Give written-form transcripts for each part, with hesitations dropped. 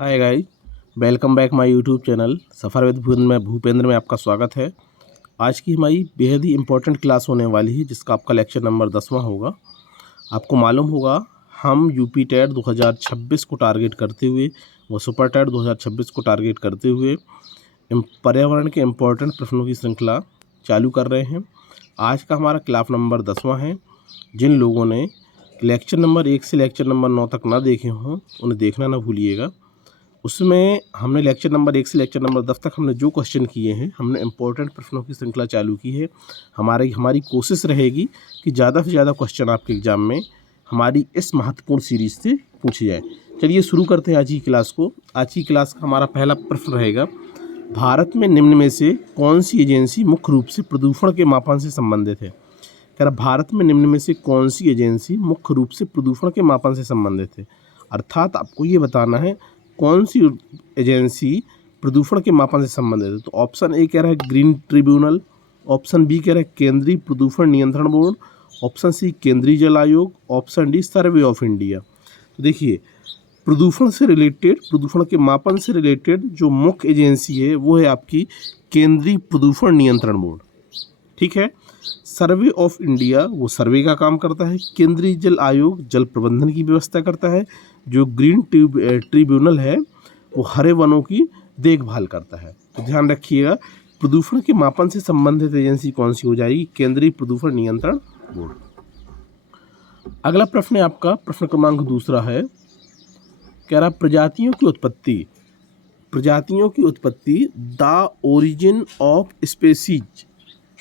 Hi guys, welcome back my YouTube channel suffer with Bhupendra में आपका स्वागत है। आज की हमारी बेहद ही इम्पोर्टेंट क्लास होने वाली है जिसका आपका लेक्चर नंबर 10वां होगा। आपको मालूम होगा हम यूपी टेट 2026 को टारगेट करते हुए व सुपर टेट 2026 को टारगेट करते हुए पर्यावरण के इम्पोर्टेंट प्रश्नों की श्रृंखला चालू कर रहे हैं। आज का हमारा क्लास नंबर 10वां है। जिन लोगों ने लेक्चर नंबर 1 से लेक्चर नंबर 9 तक ना देखे हों उन्हें देखना ना भूलिएगा। उसमें हमने लेक्चर नंबर 1 से लेक्चर नंबर 10 तक हमने जो क्वेश्चन किए हैं, हमने इम्पोर्टेंट प्रश्नों की श्रृंखला चालू की है। हमारी कोशिश रहेगी कि ज़्यादा से ज़्यादा क्वेश्चन आपके एग्ज़ाम में हमारी इस महत्वपूर्ण सीरीज़ से पूछे जाए। चलिए शुरू करते हैं आज की क्लास को। आज की क्लास का हमारा पहला प्रश्न रहेगा, भारत में निम्न में से कौन सी एजेंसी मुख्य रूप से प्रदूषण के मापन से संबंधित है। कह रहा भारत में निम्न में से कौन सी एजेंसी मुख्य रूप से प्रदूषण के मापन से संबंधित है। अर्थात आपको ये बताना है कौन सी एजेंसी प्रदूषण के मापन से संबंधित है। तो ऑप्शन ए कह रहा है ग्रीन ट्रिब्यूनल, ऑप्शन बी कह रहा है केंद्रीय प्रदूषण नियंत्रण बोर्ड, ऑप्शन सी केंद्रीय जल आयोग, option D survey of India. तो देखिए, प्रदूषण के मापन से रिलेटेड जो मुख्य एजेंसी है वो है आपकी केंद्रीय प्रदूषण नियंत्रण बोर्ड। ठीक है। सर्वे ऑफ इंडिया वो सर्वे का काम करता है। केंद्रीय जल आयोग जल प्रबंधन की व्यवस्था करता है। जो ग्रीन ट्रिब्यूनल है वो हरे वनों की देखभाल करता है। तो ध्यान रखिएगा, प्रदूषण के मापन से संबंधित एजेंसी कौन सी हो जाएगी? केंद्रीय प्रदूषण नियंत्रण बोर्ड। अगला प्रश्न है आपका प्रश्न क्रमांक 2 है, कह रहा प्रजातियों की उत्पत्ति द ओरिजिन ऑफ स्पेसीज।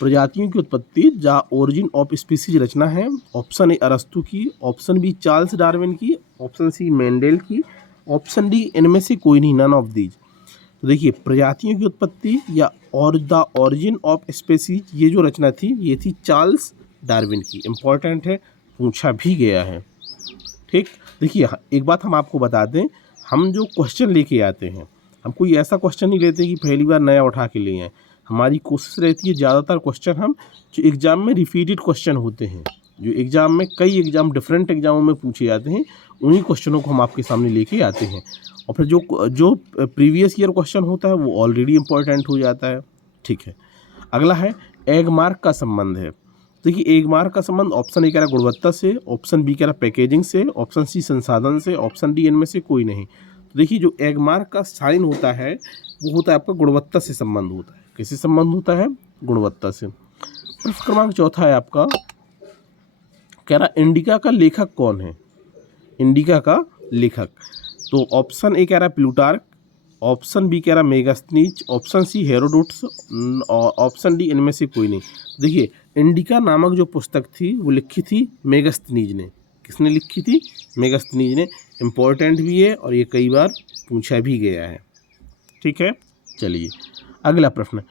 प्रजातियों की उत्पत्ति द ओरिजिन ऑफ स्पीसीज रचना है। ऑप्शन ए अरस्तु की, ऑप्शन बी चार्ल्स डार्विन की, ऑप्शन सी मेंडेल की, ऑप्शन डी इनमें से कोई नहीं, नन ऑफ दीज। तो देखिए, प्रजातियों की उत्पत्ति या और द ओरिजिन ऑफ स्पीसीज ये जो रचना थी ये थी चार्ल्स डार्विन की। इम्पॉर्टेंट है, पूछा भी गया है। ठीक। देखिए, एक बात हम आपको बता दें, हम जो क्वेश्चन लेके आते हैं हम कोई ऐसा क्वेश्चन नहीं लेते कि पहली बार नया उठा के ले आए। हमारी कोशिश रहती है ज़्यादातर क्वेश्चन हम जो एग्ज़ाम में रिपीटेड क्वेश्चन होते हैं, जो एग्ज़ाम में कई डिफरेंट एग्जामों में पूछे जाते हैं, उन्हीं क्वेश्चनों को हम आपके सामने लेके आते हैं। और फिर जो प्रीवियस ईयर क्वेश्चन होता है वो ऑलरेडी इम्पोर्टेंट हो जाता है। ठीक है। अगला है एग मार्क का संबंध है। देखिए, एग मार्क का संबंध ऑप्शन ए कह रहा है गुणवत्ता से, ऑप्शन बी कह रहा है पैकेजिंग से, ऑप्शन सी संसाधन से, ऑप्शन डी इनमें से कोई नहीं। तो देखिए, जो एग मार्क का साइन होता है वो होता है आपका गुणवत्ता से संबंध होता है। किससे संबंध होता है? गुणवत्ता से। प्रश्न क्रमांक 4 है आपका, कह रहा इंडिका का लेखक कौन है? इंडिका का लेखक, तो ऑप्शन ए कह रहा है प्लूटार्क, ऑप्शन बी कह रहा है Megasthenes, option C Herodotus, option D इनमें से कोई नहीं। देखिए, इंडिका नामक जो पुस्तक थी वो लिखी थी मेगास्थनीज ने। किसने लिखी थी? मेगास्थनीज ने। इम्पोर्टेंट भी है और ये कई बार पूछा भी गया है। ठीक है। चलिए अगला प्रश्न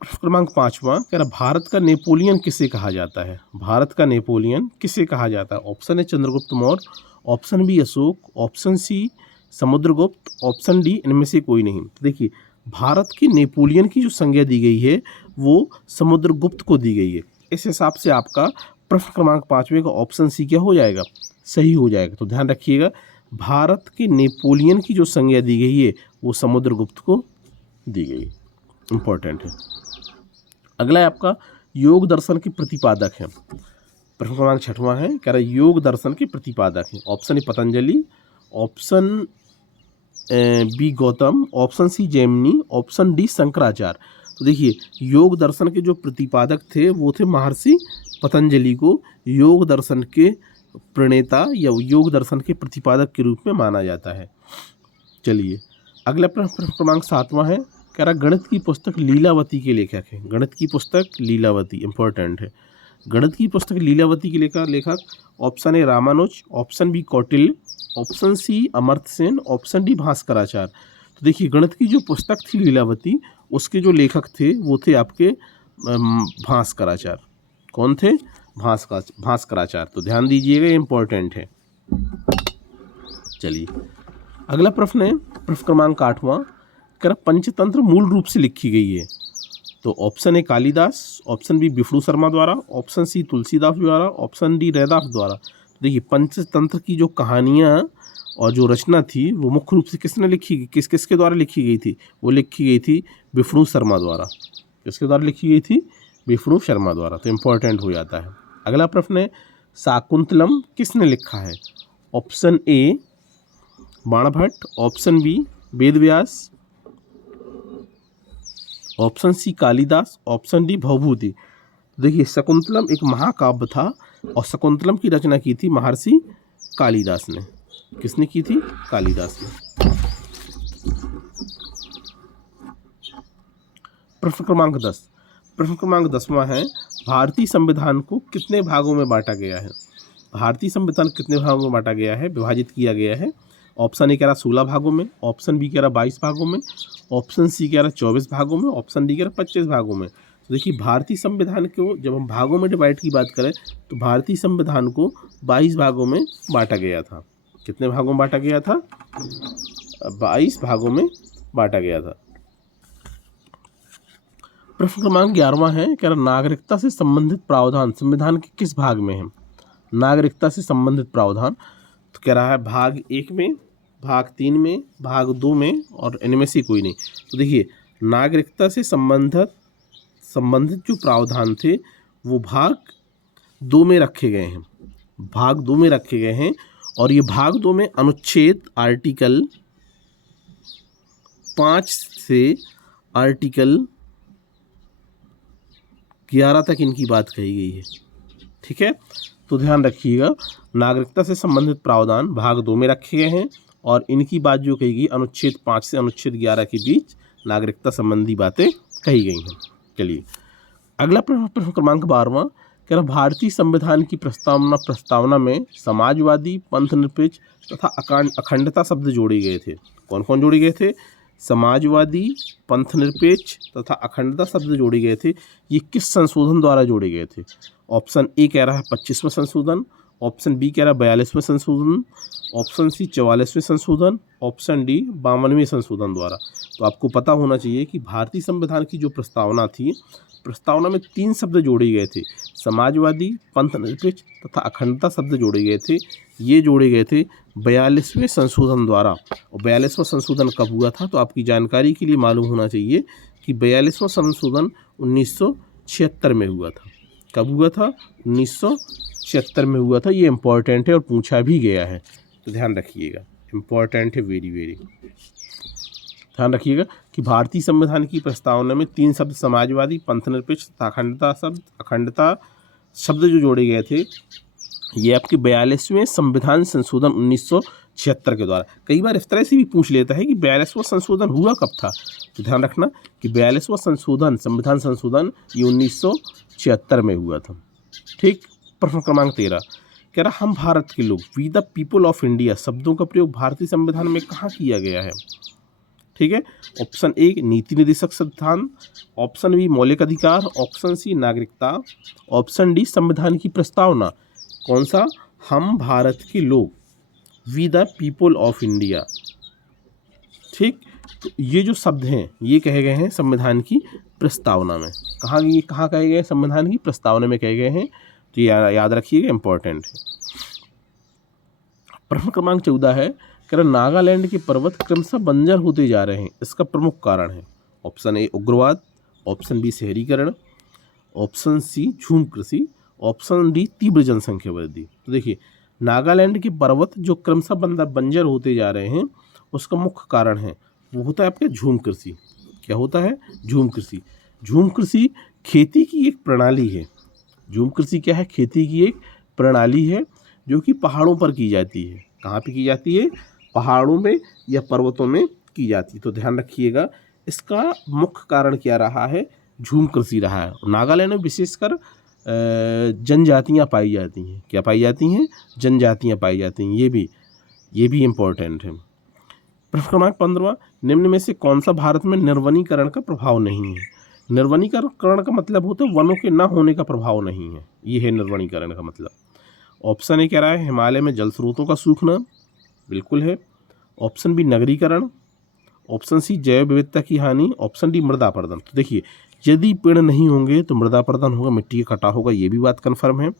क्रमांक 5 कह रहा भारत का नेपोलियन किसे कहा जाता है? भारत का नेपोलियन किसे कहा जाता है? Option A Chandragupta Maurya, option B Ashoka, option C Samudragupta, option D इनमें से कोई नहीं। तो देखिए, भारत की नेपोलियन की जो संज्ञा दी गई है वो समुद्रगुप्त को दी गई है। इस हिसाब से आपका प्रश्न क्रमांक 5 का ऑप्शन सी क्या हो जाएगा? सही हो जाएगा। तो ध्यान रखिएगा, भारत के नेपोलियन की जो संज्ञा दी गई है वो समुद्रगुप्त को दी गई। इंपॉर्टेंट है। अगला है आपका योग दर्शन के प्रतिपादक है। प्रश्न क्रमांक 6 है, कह रहा है योग दर्शन के प्रतिपादक है। Option A Patanjali, option B Gautam, option C Jaimini, option D Shankaracharya. तो देखिए, योग दर्शन के जो प्रतिपादक थे वो थे महर्षि पतंजलि को योग दर्शन के प्रणेता या योग दर्शन के प्रतिपादक के रूप में माना जाता है। चलिए अगला प्रश्न क्रमांक 7 है, कह रहा गणित की पुस्तक लीलावती के लेखक है। गणित की पुस्तक लीलावती इंपॉर्टेंट है। गणित की पुस्तक लीलावती के लेखक option A Ramanuja, option B Kautilya, option C Amartya Sen, option D Bhaskaracharya. तो देखिए, गणित की जो पुस्तक थी लीलावती उसके जो लेखक थे वो थे आपके भास्कराचार्य। कौन थे? भास्कराचार्य। तो ध्यान दीजिएगा, इम्पोर्टेंट है। चलिए अगला प्रश्न है प्रश्न क्रमांक 8 कह रहा पंचतंत्र मूल रूप से लिखी गई है। तो option A Kalidas, option B Vishnu Sharma द्वारा, ऑप्शन सी तुलसीदास द्वारा, ऑप्शन डी रैदास द्वारा। तो देखिए, पंचतंत्र की जो कहानियाँ और जो रचना थी वो मुख्य रूप से किसने लिखी, किसके द्वारा लिखी गई थी? वो लिखी गई थी विष्णु शर्मा द्वारा। किसके द्वारा लिखी गई थी? विष्णु शर्मा द्वारा। तो इम्पोर्टेंट हो जाता है। अगला प्रश्न है शाकुंतलम किसने लिखा है? Option A Banabhatta, option B Vedvyas, option C Kalidas, option D Bhavabhuti. देखिए शकुंतलम एक महाकाव्य था और शकुंतलम की रचना की थी महर्षि कालिदास ने। किसने की थी? कालिदास ने। प्रश्न क्रमांक 10। प्रश्न क्रमांक 10वां है भारतीय संविधान को कितने भागों में बांटा गया है? भारतीय संविधान कितने भागों में बांटा गया है, विभाजित किया गया है? ऑप्शन ए कह रहा 16 भागों में, ऑप्शन बी कह रहा 22 भागों में, ऑप्शन सी कह रहा 24 भागों में, ऑप्शन डी कह रहा 25 भागों में। तो देखिए भारतीय संविधान को जब हम भागों में डिवाइड की बात करें तो भारतीय संविधान को 22 भागों में बांटा गया था। कितने भागों में बांटा गया था? 22 भागों में बांटा गया था। प्रश्न क्रमांक 11वां है कह रहा नागरिकता से संबंधित प्रावधान संविधान के किस भाग में है? नागरिकता से संबंधित प्रावधान तो कह रहा है भाग 1 में, भाग 3 में, भाग 2 में और इनमें से कोई नहीं। तो देखिए नागरिकता से संबंधित जो प्रावधान थे वो भाग 2 में रखे गए हैं। भाग 2 में रखे गए हैं और ये भाग 2 में अनुच्छेद आर्टिकल 5 से आर्टिकल 11 तक इनकी बात कही गई है। ठीक है, तो ध्यान रखिएगा नागरिकता से संबंधित प्रावधान भाग 2 में रखे गए हैं और इनकी बात जो कही गई अनुच्छेद 5 से अनुच्छेद 11 के बीच नागरिकता संबंधी बातें कही गई हैं। चलिए अगला प्रश्न क्रमांक 12वां कह रहा भारतीय संविधान की प्रस्तावना में समाजवादी, पंथनिरपेक्ष तथा अखंडता शब्द जोड़े गए थे। कौन कौन जोड़े गए थे? समाजवादी, पंथनिरपेक्ष तथा अखंडता शब्द जोड़े गए थे। ये किस संशोधन द्वारा जोड़े गए थे? ऑप्शन ए कह रहा है 25वां संशोधन, ऑप्शन बी कह रहा है 42वां संशोधन, ऑप्शन सी 44वें संशोधन, ऑप्शन डी 52वें संशोधन द्वारा। तो आपको पता होना चाहिए कि भारतीय संविधान की जो प्रस्तावना थी, प्रस्तावना में 3 शब्द जोड़े गए थे, समाजवादी, पंथनिरपेक्ष तथा अखंडता शब्द जोड़े गए थे। ये जोड़े गए थे 42वें संशोधन द्वारा। और 42वां संशोधन कब हुआ था? तो आपकी जानकारी के लिए मालूम होना चाहिए कि 42वां संशोधन 1976 में हुआ था। कब हुआ था? 1976 में हुआ था। ये इम्पॉर्टेंट है और पूछा भी गया है, तो ध्यान रखिएगा, इम्पॉर्टेंट है, वेरी वेरी ध्यान रखिएगा कि भारतीय संविधान की प्रस्तावना में 3 शब्द समाजवादी, पंथनिरपेक्ष तथा अखंडता शब्द जो जोड़े गए थे, ये आपके 42वें संविधान संशोधन 1976 के द्वारा। कई बार इस तरह से भी पूछ लेता है कि 42वां संशोधन हुआ कब था, तो ध्यान रखना कि 42वां संशोधन, संविधान संशोधन ये 1976 में हुआ था। ठीक। प्रश्न क्रमांक 13 कह रहा हम भारत के लोग, we the people of India शब्दों का प्रयोग भारतीय संविधान में कहाँ किया गया है? ठीक है, ऑप्शन ए नीति निर्देशक सिद्धांत, ऑप्शन बी मौलिक अधिकार, ऑप्शन सी नागरिकता, ऑप्शन डी संविधान की प्रस्तावना। कौन सा? हम भारत के लोग, we the people of India. ठीक, तो ये जो शब्द हैं ये कहे गए हैं संविधान की प्रस्तावना में। कहाँ कहे गए? संविधान की प्रस्तावना में कहे गए हैं, तो याद रखिएगा, इंपॉर्टेंट है। प्रश्न क्रमांक 14 है कह रहा नागालैंड के पर्वत क्रमशः बंजर होते जा रहे हैं, इसका प्रमुख कारण है? ऑप्शन ए उग्रवाद, ऑप्शन बी शहरीकरण, ऑप्शन सी झूम कृषि, ऑप्शन डी तीव्र जनसंख्या वृद्धि। तो देखिए नागालैंड के पर्वत जो क्रमशः बंजर होते जा रहे हैं उसका मुख्य कारण है, वो होता है आपके झूम कृषि। क्या होता है? झूम कृषि। झूम कृषि खेती की एक प्रणाली है। झूम कृषि क्या है? खेती की एक प्रणाली है जो कि पहाड़ों पर की जाती है। कहाँ पे की जाती है? पहाड़ों में या पर्वतों में की जाती है। तो ध्यान रखिएगा इसका मुख्य कारण क्या रहा है? झूम कृषि रहा है। नागालैंड में विशेषकर जनजातियाँ पाई जाती हैं। क्या पाई जाती हैं? जनजातियाँ पाई जाती हैं। ये भी इम्पोर्टेंट है। प्रश्न क्रमांक 15 निम्न में से कौन सा भारत में निर्वनीकरण का प्रभाव नहीं है? निर्वनीकरण का मतलब होता है वनों के न होने का प्रभाव नहीं है, ये है निर्वनीकरण का मतलब। ऑप्शन ए कह रहा है हिमालय में जल स्रोतों का सूखना, बिल्कुल है। ऑप्शन बी नगरीकरण, ऑप्शन सी जैव विविधता की हानि, ऑप्शन डी मृदा अपरदन। तो देखिए यदि पेड़ नहीं होंगे तो मृदा अपरदन होगा, मिट्टी का कटाव होगा, ये भी बात कन्फर्म है।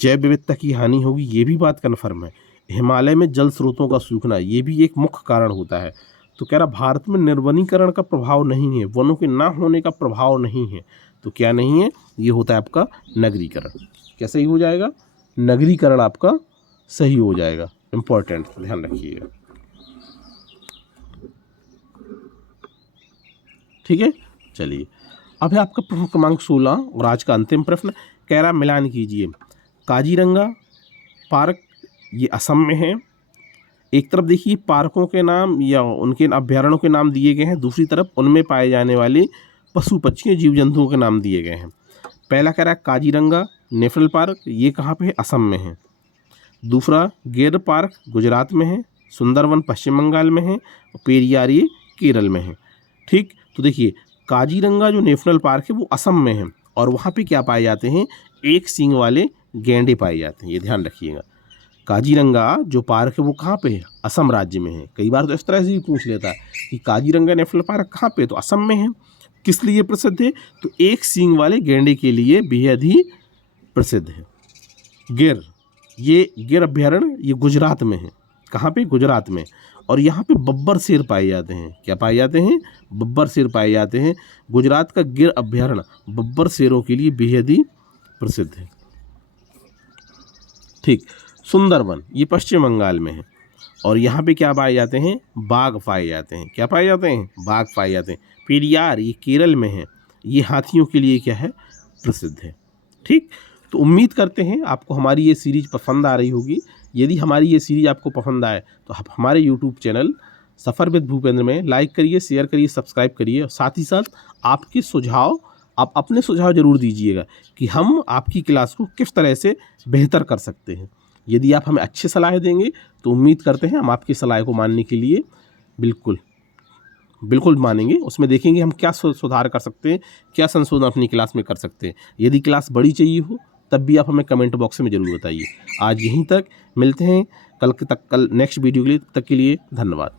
जैव विविधता की हानि होगी, ये भी बात कन्फर्म है। हिमालय में जल स्रोतों का सूखना, ये भी एक मुख्य कारण होता है। तो कह रहा भारत में निर्वनीकरण का प्रभाव नहीं है, वनों के ना होने का प्रभाव नहीं है। तो क्या नहीं है, ये होता है आपका नगरीकरण। क्या सही हो जाएगा, नगरीकरण आपका सही हो जाएगा। इंपॉर्टेंट, ध्यान रखिएगा। ठीक है, चलिए अब है आपका प्रश्न क्रमांक 16 और आज का अंतिम प्रश्न। कह रहा मिलान कीजिए, काजीरंगा पार्क ये असम में है। एक तरफ देखिए पार्कों के नाम या उनके अभ्यारण्यों के नाम दिए गए हैं, दूसरी तरफ उनमें पाए जाने वाले पशु पक्षियों जीव जंतुओं के नाम दिए गए हैं। पहला कह रहा है काजीरंगा नेशनल पार्क, ये कहाँ पे है, असम में है। दूसरा गिर पार्क गुजरात में है, सुंदरवन पश्चिम बंगाल में है और पेरियार ये केरल में है। ठीक, तो देखिए काजीरंगा जो नेशनल पार्क है वो असम में है और वहाँ पे क्या पाए जाते हैं, एक सींग वाले गैंडे पाए जाते हैं, ये ध्यान रखिएगा। काजीरंगा जो पार्क है वो कहाँ पे है, असम राज्य में है। कई बार तो इस तरह से भी पूछ लेता है कि काजीरंगा नेशनल पार्क कहाँ पे, तो असम में है। किस लिए प्रसिद्ध है, तो एक सींग वाले गैंडे के लिए बेहद ही प्रसिद्ध है। गिर, ये गिर अभ्यारण्य ये गुजरात में है। कहाँ पे, गुजरात में। और यहाँ पे बब्बर शेर पाए जाते हैं। क्या पाए जाते हैं, बब्बर शेर पाए जाते हैं। गुजरात का गिर अभ्यारण्य बब्बर शेरों के लिए बेहद ही प्रसिद्ध है। ठीक, सुंदरवन ये पश्चिम बंगाल में है और यहाँ पे क्या पाए जाते हैं, बाघ पाए जाते हैं। क्या पाए जाते हैं, बाघ पाए जाते हैं। पेरियार ये केरल में है, ये हाथियों के लिए क्या है, प्रसिद्ध है। ठीक, तो उम्मीद करते हैं आपको हमारी ये सीरीज़ पसंद आ रही होगी। यदि हमारी ये सीरीज़ आपको पसंद आए तो आप हमारे YouTube channel suffer with Bhupendra में लाइक करिए, शेयर करिए, सब्सक्राइब करिए और साथ ही साथ आपके सुझाव, आप अपने सुझाव ज़रूर दीजिएगा कि हम आपकी क्लास को किस तरह से बेहतर कर सकते हैं। यदि आप हमें अच्छी सलाह देंगे तो उम्मीद करते हैं हम आपकी सलाह को मानने के लिए बिल्कुल मानेंगे। उसमें देखेंगे हम क्या सुधार कर सकते हैं, क्या संशोधन अपनी क्लास में कर सकते हैं। यदि क्लास बड़ी चाहिए हो तब भी आप हमें कमेंट बॉक्स में ज़रूर बताइए। आज यहीं तक, मिलते हैं कल नेक्स्ट वीडियो के लिए। तब तक के लिए धन्यवाद।